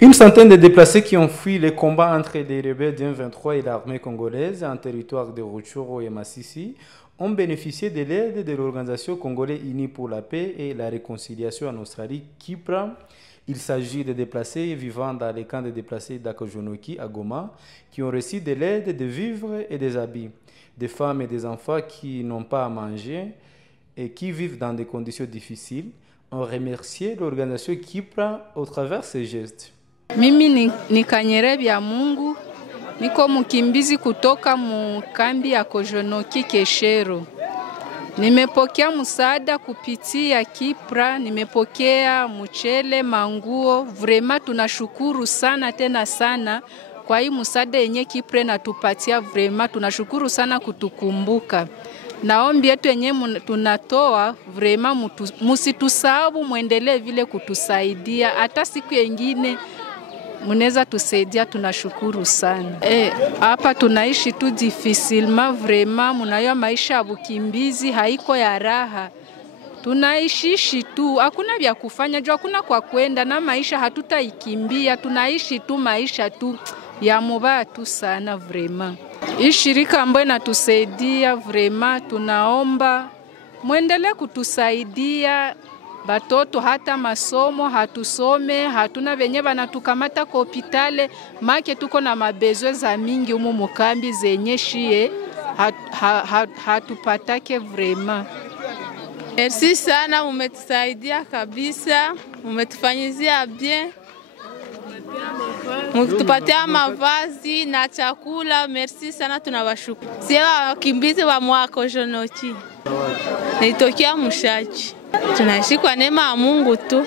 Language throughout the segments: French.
Une centaine de déplacés qui ont fui les combats entre les rebelles du M23 et l'armée congolaise en territoire de Rutshuru et Masisi ont bénéficié de l'aide de l'Organisation congolaise unie pour la paix et la réconciliation en Australie, KIPRA. Il s'agit de déplacés vivant dans les camps de déplacés d'Akojonoki à Goma qui ont reçu de l'aide de vivres et des habits. Des femmes et des enfants qui n'ont pas à manger et qui vivent dans des conditions difficiles ont remercié l'organisation KIPRA au travers ces gestes. Mimi ni Kanyerebe ya Mungu, niko mkimbizi kutoka mkambi ya Kojonoki Keshero. Nimepokea msaada kupitia KIPRA, nimepokea mchele, manguo. Vrema tunashukuru sana tena sana kwa hii msaada yenye KIPRA natupatia. Vrema tunashukuru sana kutukumbuka. Naombi yetu yenye tunatoa vrema musitusahau, muendelee vile kutusaidia. Hata siku nyingine munaweza tusaidia, tunashukuru sana. Hapa tunaishi tu difficilement vrema, munayo maisha ya bukimbizi haiko ya raha. Tunaishi tu, hakuna vya kufanya, jua hakuna kwa kwenda na maisha hatutaikimbia, tunaishi tu maisha tu ya mubaya tu sana vrema. Hii shirika ambayo inatusaidia vrema, tunaomba muendelee kutusaidia. Batoto hata masomo hatusome, hatuna venye banatukamata kwa hospitali, make tuko na mabezwe za mingi humu mukambi zenye shie hatupatake vrema. Merci sana, umetusaidia kabisa, umetufanyizia bien. Mtupatia mavazi na chakula, merci sana, tunawashukuru. Sisi wakimbizi wa Mwakojonoki. Nitokea Mushachi. Tunaishi kwa neema ya Mungu tu.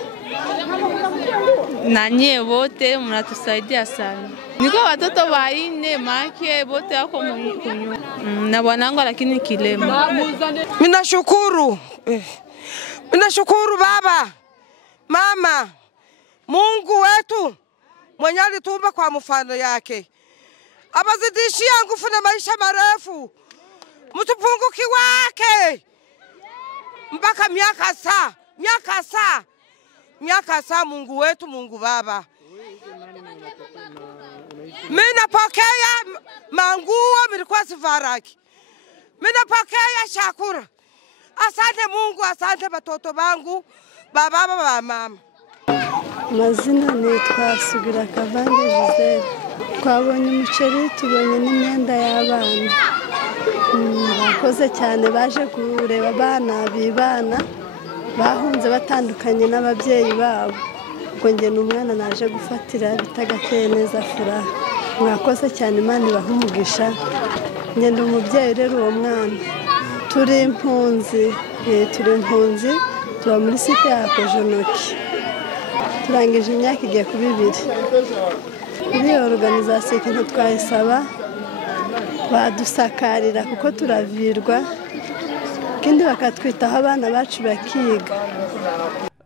Na nyie wote mnatusaidia sana. Niko watoto waine make wote wako kunyu. Na bwanangu lakini kilema. Ninashukuru. Ninashukuru baba, mama, Mungu wetu mwenye alituumba kwa mfano yake. Abazidishia nguvu na maisha marefu. Mtupunguki wake. Mpaka miaka saa Mungu wetu, Mungu baba. Mimi napokea manguo, milikuwa sivaraki. Mimi napokea chakula. Asante Mungu, asante batoto bangu, baba mama. Mazina nitwa Sugira Kavande Giselle. Twabonye umuceri, tubonye n'imyenda y'abana. Bakoze cyane, baje kureba abana bibana bahunze batandukanye n'ababyeyi babo. Ngo nge n'umwana naje gufatira bitagateye neza furaha. Mwakoze cyane, Imana ibahe umugisha. Nge ndi umubyeyi rero uwo mwana. Turi impunzi, tuba muri site ya Kojonoki. Turangije imyaka igiye kuba 2. Muri organization ikintu twayisaba badusakarira kuko turavirwa, kindi bakatwitaho abana bacu bakiga.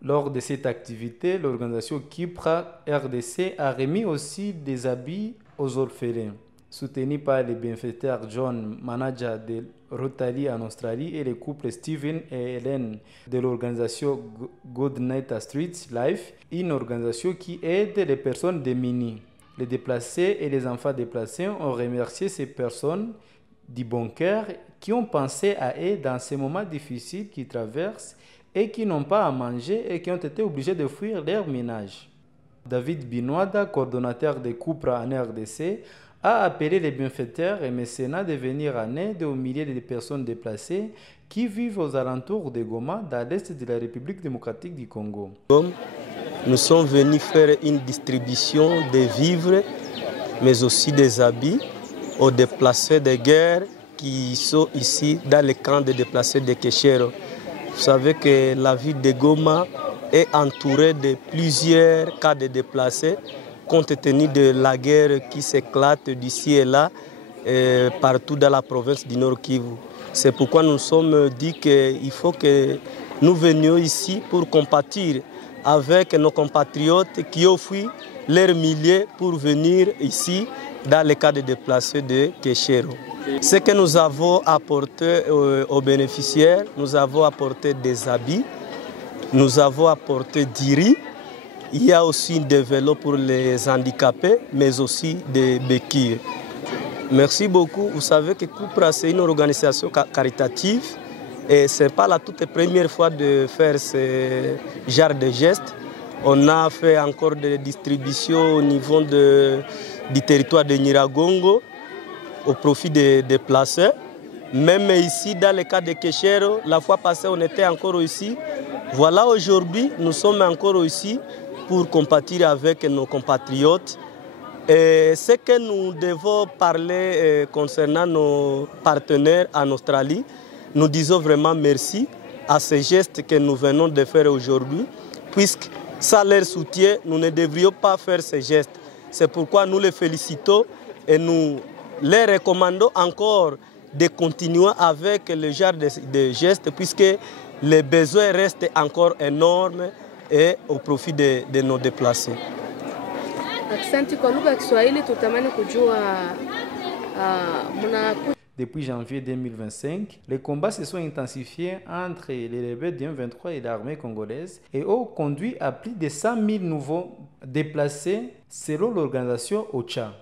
Lors de cette activité, l'organisation KIPRA RDC a remis aussi des habits aux orphelins. Soutenu par les bienfaiteurs John, manager de Rotary en Australie, et les couples Steven et Hélène de l'organisation Good Night Street Life, une organisation qui aide les personnes démunies. Les déplacés et les enfants déplacés ont remercié ces personnes du bon cœur qui ont pensé à eux dans ces moments difficiles qu'ils traversent et qui n'ont pas à manger et qui ont été obligés de fuir leur ménage. David Binoada, coordonnateur des KIPRA en RDC, a appelé les bienfaiteurs et mécénats de venir en aide aux milliers de personnes déplacées qui vivent aux alentours de Goma, dans l'est de la République démocratique du Congo. Nous sommes venus faire une distribution de vivres, mais aussi des habits aux déplacés de guerre qui sont ici dans le camp de déplacés de Keshero. Vous savez que la ville de Goma est entourée de plusieurs cas de déplacés, compte tenu de la guerre qui s'éclate d'ici et là, partout dans la province du Nord Kivu. C'est pourquoi nous nous sommes dit qu'il faut que nous venions ici pour compatir avec nos compatriotes qui ont fui leurs milliers pour venir ici dans le cas de déplacés de Keshero. Ce que nous avons apporté aux bénéficiaires, nous avons apporté des habits, nous avons apporté du riz, Il y a aussi des vélos pour les handicapés, mais aussi des béquilles. Merci beaucoup. Vous savez que Kupra, c'est une organisation caritative et ce n'est pas la toute première fois de faire ce genre de gestes. On a fait encore des distributions au niveau du territoire de Nyiragongo au profit des déplacés. Même ici, dans le cas de Keshero, la fois passée, on était encore ici. Voilà, aujourd'hui, nous sommes encore ici pour compatir avec nos compatriotes. Et ce que nous devons parler concernant nos partenaires en Australie, nous disons vraiment merci à ces gestes que nous venons de faire aujourd'hui, puisque sans leur soutien, nous ne devrions pas faire ces gestes. C'est pourquoi nous les félicitons et nous les recommandons encore de continuer avec le genre de gestes, puisque les besoins restent encore énormes et au profit de nos déplacés. Depuis janvier 2025, les combats se sont intensifiés entre les rebelles du M23 et l'armée congolaise et ont conduit à plus de 100 000 nouveaux déplacés selon l'organisation OCHA.